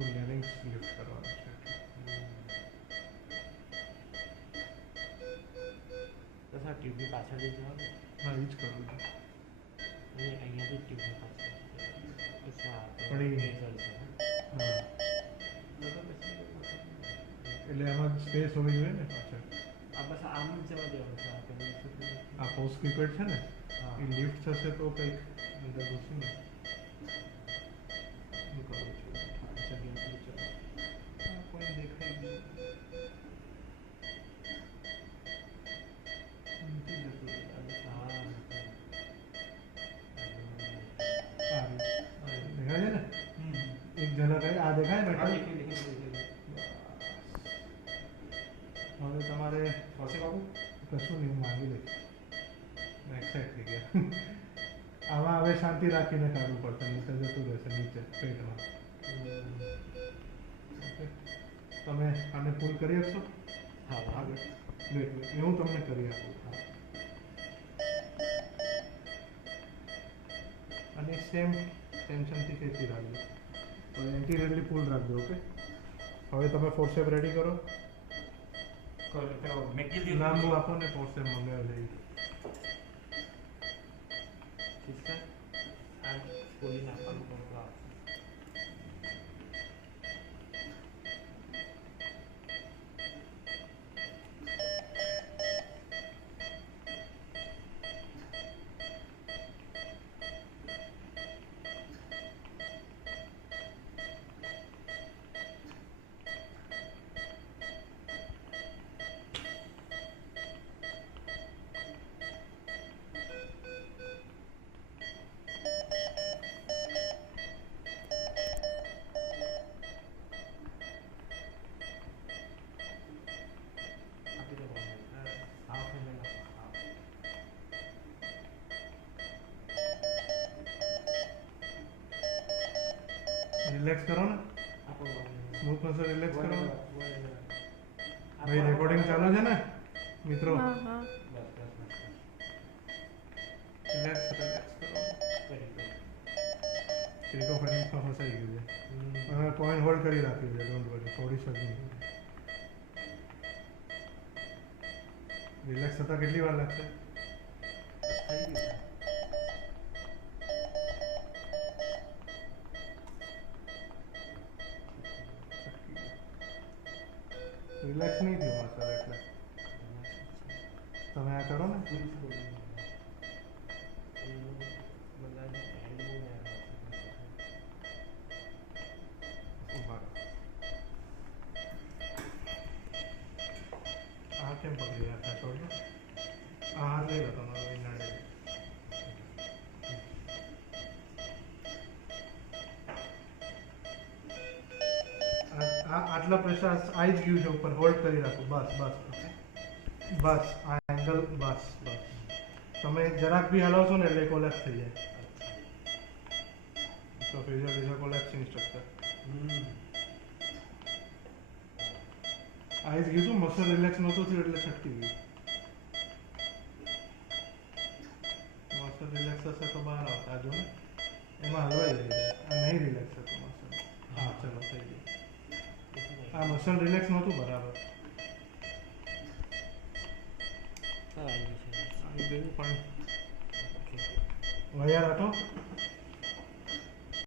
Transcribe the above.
આખું larynx lift કરવાનું છે. તો સર ટ્યુબની પાછળ લઈ જવાનું હા, એ જ કરવું છે. અને અહીંયાથી ટ્યુબની પાછળ અચ્છા પણ એ મેઝર છે હા, તો પછી એટલે એમાં સ્પેસ હોવી જોઈએ ને પાછળ. આ બસ આમ જ જવા દેવાનું છે આ પેલું આ પોસ્ટ કીપેડ છે ને, હા એ લિફ્ટ થશે તો કંઈક અંદર ઘૂસું ને. હું કરું છું જગ્યા પર ચાલો. હા, કોઈ દેખાઈ ગયું નથી જતું હા આ દેખાય છે ને, એક ઝલક આવી. આ દેખાય બેઠા. હવે તમારે ફરશે બાબુ કશું નહીં, હું માંગી લઈશ. એક્સાઇટ થઈ ગયા. આમાં હવે શાંતિ રાખીને કાઢવું પડશે, નીચે જતું રહેશે નીચે પેટમાં. ઓકે, તમે આને પુલ કરી આપશો હા આગળ? વેટ વેટ, હું તમને કરી આપું. હા અને સેમ ટેન્શનથી ખેંચી રાખજો. તો એન્ટીરિયરલી પુલ રાખજો. ઓકે, હવે તમે ફોર્સેપ રેડી કરો. નામનું આપો ને ફોર્સેપ મંગાવ્યો છે. સિસ્ટર આ સ્કૂલી નાખવાનું થોડું આવશે રિલેક્સ કરો ને, આપો સ્મૂથ મસલ રિલેક્સ કરો. બસ ભાઈ રેકોર્ડિંગ ચાલુ છે ને મિત્રો? હા હા બસ બસ બસ રિલેક્સ રિલેક્સ કરો. ક્રિકો ફિનિશમાં ફસાઈ ગયું છે. હવે પોઈન્ટ હોલ્ડ કરી રાખ્યું છે. ડોન્ટ વરી, થોડી સગી. રિલેક્સ થતાં કેટલી વાર લાગશે? થઈ ગયું રિલેક્સ નહીં થયું સર, એટલે તમે આ કરો ને. ઉભા રહો. આ કેમ પકડી રહ્યા હતા? છોડો. આ હાથ લઈ લો તમારો, એ નડે. આટલા પ્રેશર આવી જ ગયું છે ઉપર. હોલ્ડ કરી રાખો. બસ બસ બસ. આ એંગલ બસ બસ. તમે જરાક બી હલાવશો ને એટલે કોલેપ્સ થઈ જાય. સો ફિઝિયલ ઇઝ અ કોલેપ્સિંગ સ્ટ્રક્ચર. આવી જ ગયું હતું. મસલ રિલેક્સ નહોતું થયું એટલે છટકી ગયું. મસલ રિલેક્સ થશે તો બહાર આવતા જો ને, એમાં હલવાઈ જાય. આ નહીં રિલેક્સ થતું મસલ. હા ચલો, થઈ ગયું. આ મસલ રિલેક્સ નહોતું બરાબર. આવી ગયું પણ વયા રાખો.